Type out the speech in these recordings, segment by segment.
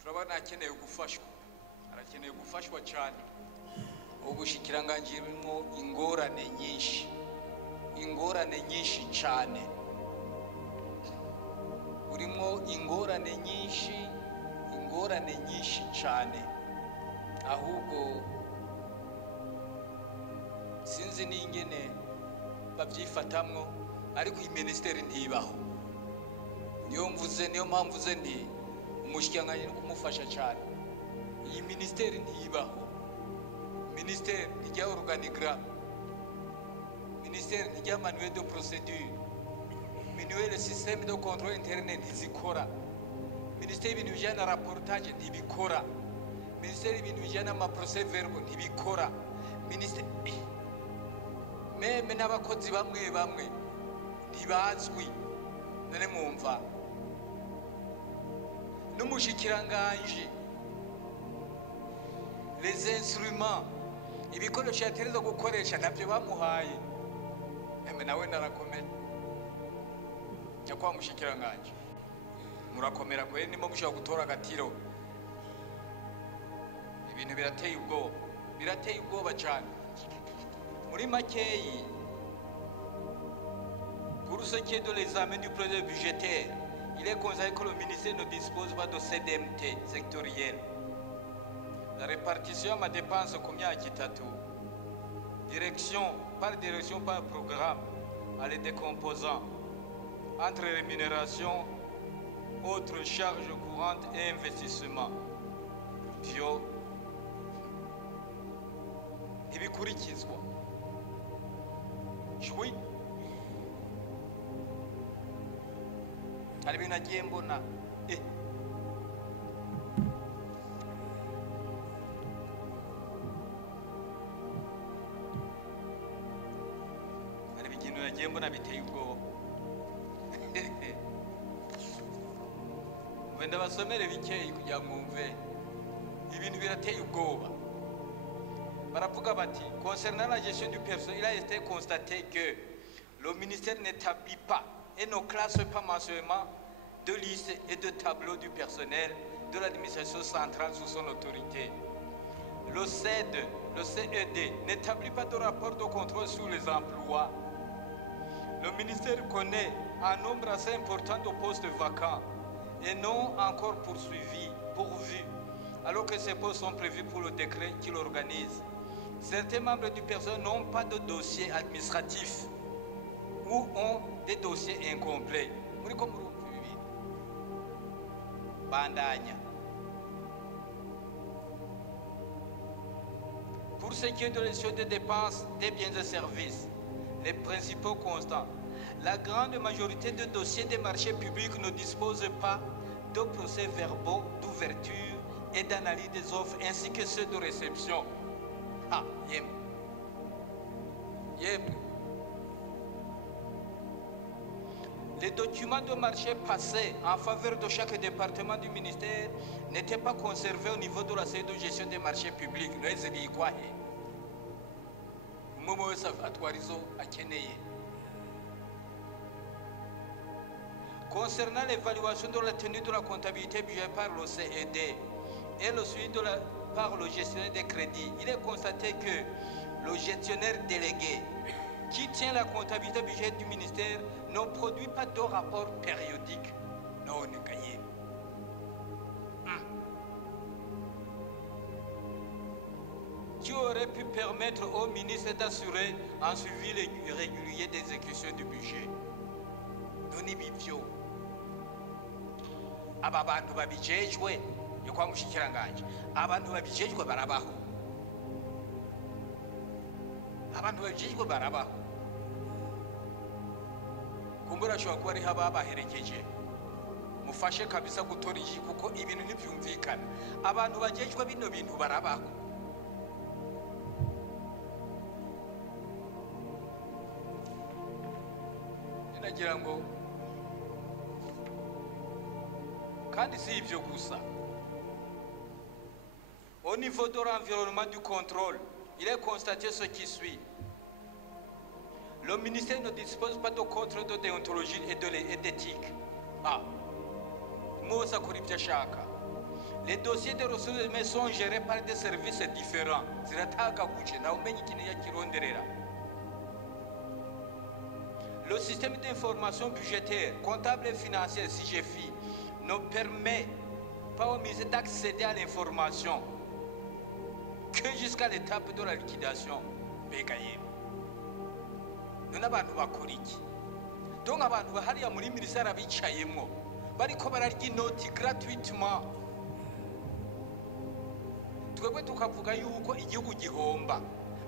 turabona akeneye gufashwa, arakeneye gufashwa cyane. Ubushikiranganje burimo ingorane nyinshi cyane, burimo ingorane nyinshi cyane, ahubwo sinzi n'ingene babyifatamwo, ariko iyi ministeri ntibaho. Niyo mpamvu mvuze nti umushikiranganje no kumufasha cyane. Iyi ministeri ntibaho, ministeri ijya organigramme, ministeri ijya manuel de procédure, manuel le système de contrôle internet ntizikora, ministeri ibintu bijyana na rapportage ntibikora, ministeri ibintu bijyana na procès verbal ntibikora, ministeri meme n'abakozi bamwe ntibazwi. None mwumva n'umushikiranganje les instruments ibikoresho yatereza gukoresha ntabyo bamuhaye. Nawe narakomeye cyakwa mushikiranganje murakomera kwe nimo mushaka gutora agatiro. Ibintu birateye ubwoba cyane. Muri makeyi, pour ce qui est de l'examen du projet budgétaire, il est constaté que le ministère ne dispose pas de CDMT sectoriel. La répartition ma dépense combien à Kitatu, direction par programme, à les décomposant entre rémunération, autres charges courantes et investissement. Vyo ibikurikizwa shwi ari binagiye mbona ari bikintu yagiye mbona biteye ubwoba. Wenda basomere bikeyi kugira mwumve ibintu birateye ubwoba. Baravuga bati concernant la gestion du personnel, il a été constaté que le ministère n'établit pas et ne classe pas mensuellement de listes et de tableaux du personnel de l'administration centrale sous son autorité. Le CED n'établit pas de rapport de contrôle sur les emplois. Le ministère connaît un nombre assez important de postes vacants et non encore pourvus, alors que ces postes sont prévus pour le décret qui l'organise. Certains membres du personnel n'ont pas de dossier administratif ou ont des dossiers incomplets. Pour ce qui est de l'estimation des dépenses des biens et services, les principaux constants, la grande majorité des dossiers des marchés publics ne disposent pas de procès-verbaux d'ouverture et d'analyse des offres ainsi que ceux de réception. Les documents de marché passés en faveur de chaque département du ministère n'étaient pas conservés au niveau de la cellule de gestion des marchés publics. Concernant l'évaluation de la tenue de la comptabilité budgétaire par le CED et le suivi par le gestionnaire des crédits, il est constaté que le gestionnaire délégué qui tient la comptabilité budgétaire du ministère ne produit pas de rapport périodique. Non, on est cahier. Qui aurait pu permettre au ministre d'assurer un suivi régulier d'exécution du budget. Nous n'y vivons. Aba bantu babijejwe yo kwa mushikiranganje, abantu babijejwe barabaho, abantu babijejwe barabaho. Kumbura ashobora kuba ariho ababaherekeje, mufashe kabisa gutora iki kuko ibintu ntibyumvikana. Abantu bajejwe bino bintu barabaho. Ninagira ngo kandi si ibyo gusa. Au niveau de l'environnement du contrôle, il est constaté ce qui suit. Le ministère ne dispose pas de contrôle de déontologie et d'éthique. Moi, ça court ibyo ashaka. Les dossiers de ressources humaines sont gérés par des services différents. Le système d'information budgétaire, comptable et financière, SIGEFI, ne permet pas au ministère d'accéder à l'information que jusqu'à l'étape de la liquidation. Nous n'avons pas de donc abantu bahariya muri ministère abicayemo bariko bararya inoti gratuitement. Twebwe tukavuga yuko igihugu gihomba,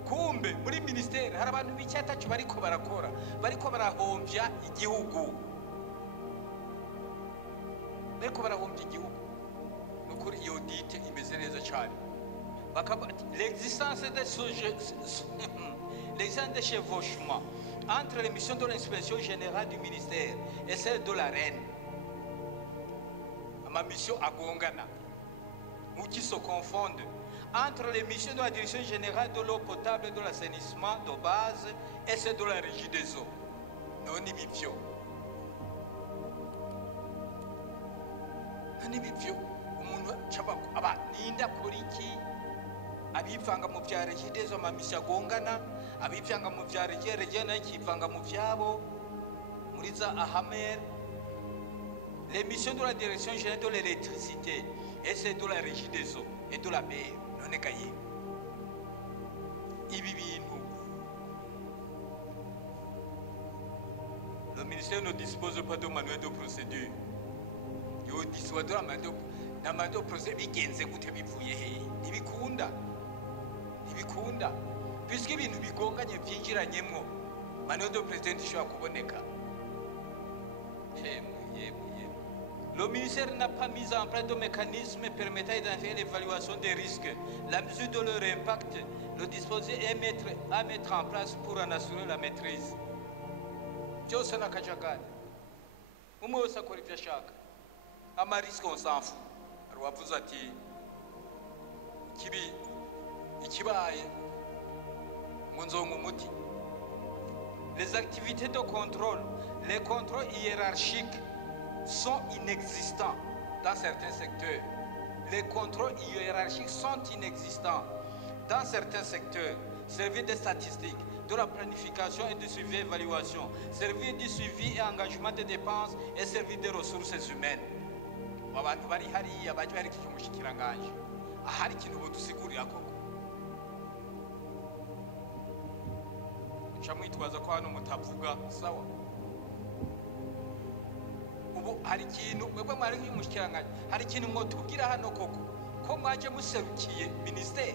kumbe muri ministère hari abantu b'icyatacu bariko barakora, bariko barahombya igihugu, bariko barahombya igihugu. Nukuri iyo audit imeze neza cyane. L'existence des chevauchements entre les missions de l'inspection générale du ministère et celle de la reine, ma mission agongana ou qui se confondent entre les missions de la direction générale de l'eau potable et de l'assainissement de base et celle de la régie des eaux. Non ibivyo umuntu cyabako aba ninda kuri iki abivanga mu bya régie des eaux, amamisyo agongana, abivanga mu bya régie nayo kivanga mu byabo muri za ahamer. Les missions de la direction générale de l'électricité et celle de la régie des eaux et de la mer. Le ministère ne dispose pas de manuel de procédure. Il dispose de la manuel de procédure. Puisque ibintu bigonganye byinjiranyemo, manuel de procédure ishobora kuboneka. Le ministère n'a pas mis en place de mécanisme permettant d'identifier l'évaluation des risques, la mesure de leur impact, le dispositif à mettre en place pour en assurer la maîtrise. Byose nakajagari. Umwe wese akora ibyo ashaka. Amarisque on s'en fout. Aravuze ati ikibaye ngo nzonga umuti. Les activités de contrôle, les contrôles hiérarchiques sont inexistants dans certains secteurs. Les contrôles hiérarchiques sont inexistants dans certains secteurs. Service des statistiques, de la planification et du suivi et évaluation, service du suivi et engagement des dépenses et service des ressources humaines. Abantu bari hariya baje bari kumushikiranganje ahari ikintu bodusigurira koko chamwitwaza ko hano mutavuga sawa. Ubu hari ikintu mwebwe mwari nk'umushikiranganje, hari ikintu mwotubwira hano koko ko mwaje muserukiye ministère,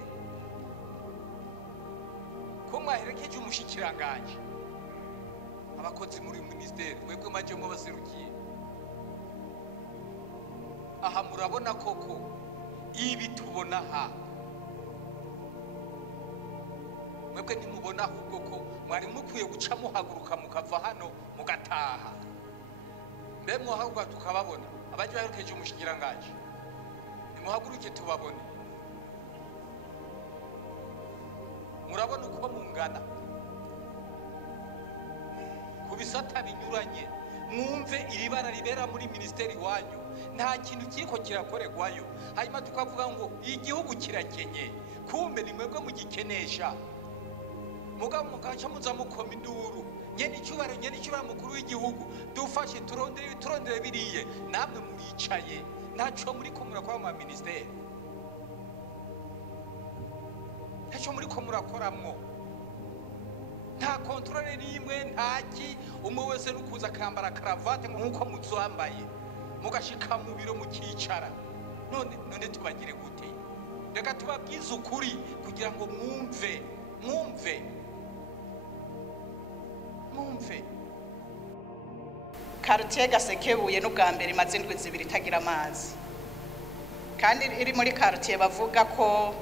ko mwaherekeje umushikiranganje abakozi muri ministère, mwebwe mwaje mubaserukiye aha murabona koko ibi tubona ha, mwebwe nimubona ahubwo ko mwari mukwiye guca muhaguruka mukava hano mugataha. Mbe muhaguruka tukababona abaje baherekeje umushikiranganje, nimuhaguruke tubabone. Murabona uko mungana ku bisata binyuranye, mwumve iribara ribera muri ministeri wanyu nta kintu kiko kirakoregwayo, hanyuma tukavuga ngo igihugu kirakenye, kumbe ni mwebwe mugikenesha. Mugabo mukaca muza mukoma induru, nyene icyubaro mukuru w'igihugu dufashe turondere biriye, namwe muricaye ntaco muri ko murakora mu ministeri, ntaco muri ko murakoramwo, nta controle n'imwe ntaki. Umwe wese nukuza akambara karavate nk'uko muzambaye mugashika mu biro mukicara. None tubagire gute? Reka tubabwize ukuri kugira ngo mwumve. Quartier Gasekebuye n'ubwa mbere imaze indwi zibiri itagira amazi, kandi iri muri quartier bavuga ko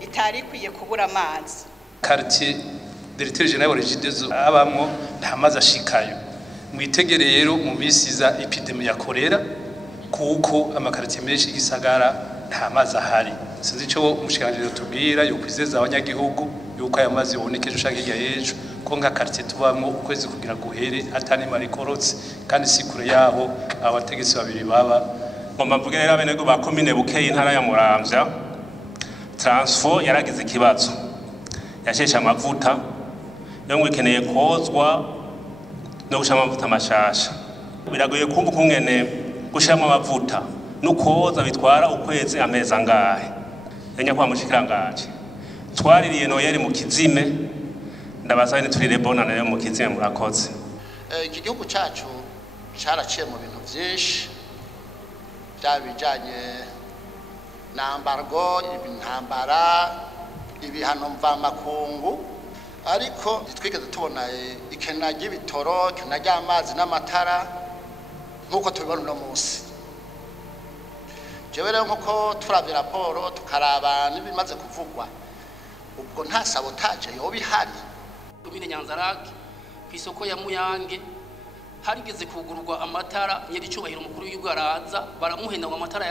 itari ikwiye kubura amazi. Quartier Directeur General Régie des Eaux abamwo nta mazi ashikayo. Mwitegere rero mu misi za epidemie ya kolera kuko amakartier menshi gisagara nta mazi ahari. Sinzi cyo umushikiranganje tubwira yo kwizeza abanyagihugu yuko aya mazi yobonekeje ushaka hirya y'ejo, ko nka quartier tubamwo ukwezi kugira guhere atani marikorotse, kandi sikure yaho abategetsi babiri baba ngomba mvuge rero abenegihugu ba komine Bukeye intara ya Muramvya transfo yaragize ikibazo yasheshe amavuta yo ngwikeneye kozwa no gushama amavuta mashasha biragoye kumva kungene gushama amavuta nukoza bitwara ukwezi ameza ngahe yenya kwa mushikiranganje twaririye noyeri mu kizime ndabasaye turire bona nayo mu kizime murakoze. Iki gihugu cyacu cyaraciye mu bintu byinshi byabijanye na embargo intambara ibihano mvamakungu ariko twigeze tubona ikena ry'ibitoro ikena ry'amazi n'amatara nk'uko tubibona uno munsi. Jewe rero nk'uko turavye raporo tukaraba n'ibimaze kuvugwa ubwo nta sabotage yoba ihari. Komine Nyanzarake kw'isoko ya Muyange harigeze kugururwa amatara nyiricubahiro umukuru w'igihugu araza baramuhenda ngo amatara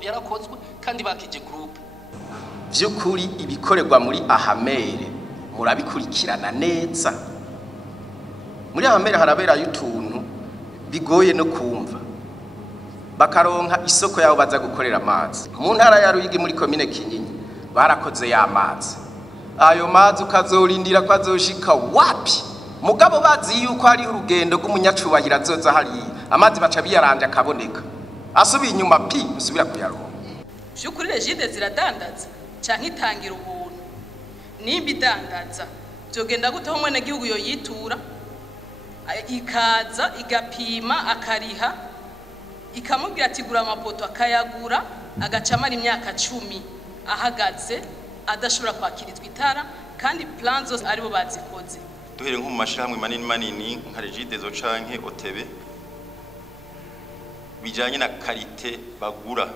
yarakozwe kandi bakije groupe. Vyukuri ibikorerwa muri Ahamere murabikurikirana neza. Muri Ahamere harabera y'utuntu bigoye no kumva. Bakaronka isoko yaho baza gukorera amazi. Mu ntara ya Ruyigi muri komine Kinyinya barakoze ya mazi. Ayo mazi ukazorindira ko azoshika wapi? Mugabo bazi yuko ari urugendo rw'umunyacubahira azoza hari amazi baca biyaranje akaboneka. Asubiye inyuma pi usubira kuyaronka. Vyukuri regide ziradandaza canke itangira ubuntu. Nimba idandaza byogenda gute ho mwene gihugu yo yitura ikaza igapima akariha ikamubwira ati gura amapoto akayagura agacamara imyaka 10 ahagaze adashobora kwakirizwa itara kandi plan zose aribo bazikoze. Duhere nko mu mashirahamwe manini nka Regide zo canke OTB bijanye na karite bagura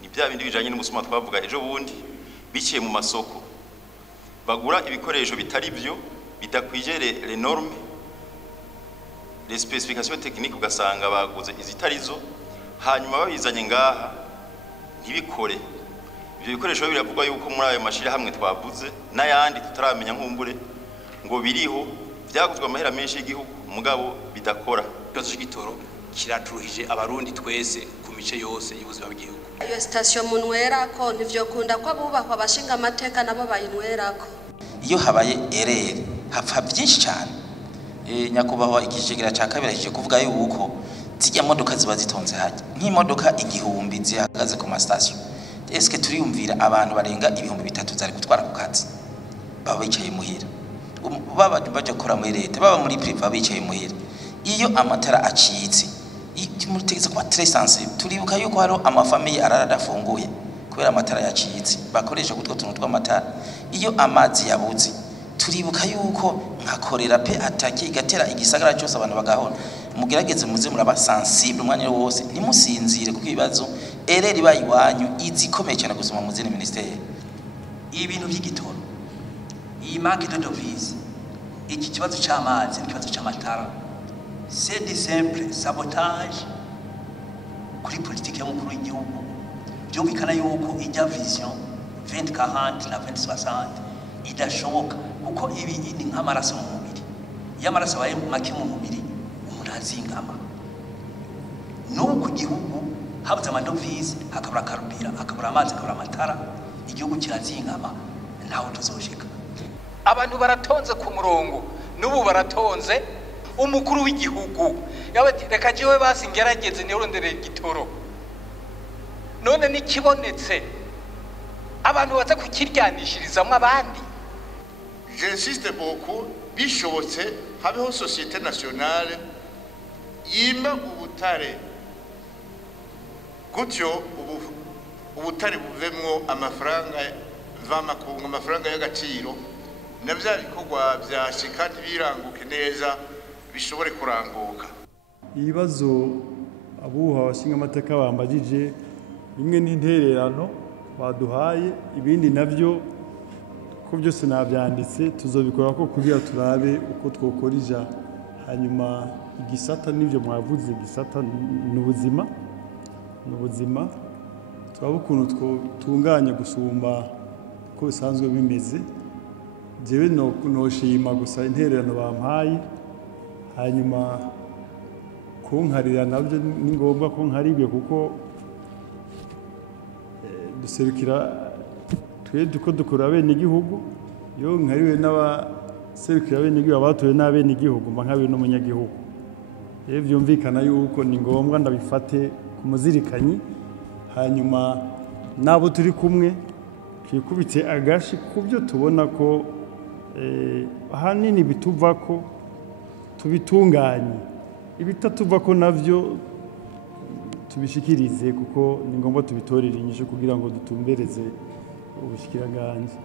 ni bya bindi bijanye n'umusuma twavuga ejo bundi biciye mu masoko bagura ibikoresho bitari byo bidakwije les normes les spécifications techniques ugasanga baguze izitarizo hanyuma babizanye ngaha ntibikore. Ibyo bikoresho biravugwa yuko muri ayo mashirahamwe twavuze n'ayandi tutaramenya nkumbure ngo biriho byaguzwe amahera menshi y'igihugu mugabo bidakora. Ikibazo cy'igitoro kiraturuhije abarundi twese ku mice yose y'ubuzima bw'igihugu. Iyo station munwerako ntivyokunda ko abubakwa abashinga amateka nabo bayinwerako. Iyo habaye erere hapfa byinshi cyane. Nyakubahwa ikijegera cya kabiri kije kuvuga yuko zijya modoka ziba zitonze haje nk'imodoka igihumbi zihagaze ku ma station. Eske turiyumvira abantu barenga ibihumbi 3 zari gutwara ku kazi baba bicaye muhira baba baje gukora muri leta baba muri privé bicaye muhira. Iyo amatara acitse mutegetse kuba très sensible. Turibuka yuko haro amafamiye araradafunguye kubera amatara yacitse bakoresha gutwo tuntu tw'amatara. Iyo amazi yabuze turibuka yuko nkakorera pe atake igatera igisagara cyose abantu bagahona. Mugerageze muze muraba sensible umwanya wose ntimusinzire kuko ibibazo ereri bayiwanyu izikomeye cyane gusoma mu zindi ministeri. Ibintu by'igitoro iyi market de devise iki kibazo cy'amazi n'ikibazo cy'amatara c'est des simple sabotage kuri politique y'umukuru w'igihugu. Byumvikana yuko ijya vision 2040 na 2060 idashoboka kuko ibi ni nk'amaraso mu mubiri. Iyo amaraso abaye make mu mubiri umuntu azingama. Nuko igihugu habuze amadovize hakabura karubira hakabura amazi hakabura amatara igihugu kirazingama ntaho tuzoshika. Abantu baratonze ku murongo n'ubu baratonze umukuru w'igihugu yabati reka jewe basi ngerageze nirondere igitoro none nikibonetse abantu baza kukiryanishirizamwe abandi. J'insiste beaucoup bishobotse habeho société nationale yima ubutare gutyo ubutare buvemwo amafaranga mvamakungu amafaranga y'agaciro na bya bikorwa byashika ntibiranguke neza bishobore kuranguka. Ibibazo abuha abashinga amateka bambajije imwe n'intererano baduhaye ibindi navyo ko byose nabyanditse tuzobikora ko kugira turabe uko twokorija hanyuma igisata n'ivyo mwavuze igisata n'ubuzima turaba ukuntu tunganye gusumba ko bisanzwe bimeze. Jewe noshima gusa intererano bampaye hanyuma kunkarira nabyo ni ngombwa ko nkaribwe kuko duserukira twe duko dukora bene igihugu yo nkariwe n'abaserukira bene igihugu abatoye n'abene igihugu mba nkabiwe n'umunyagihugu rero byumvikana yuko ni ngombwa ndabifate ku muzirikanyi hanyuma nabo turi kumwe twikubite agashi ku byo tubona ko ahanini bituva ko tubitunganye ibitatuva ko navyo tubishikirize kuko ni ngombwa tubitorere inyishu kugira ngo dutumbereze ubushikiranganje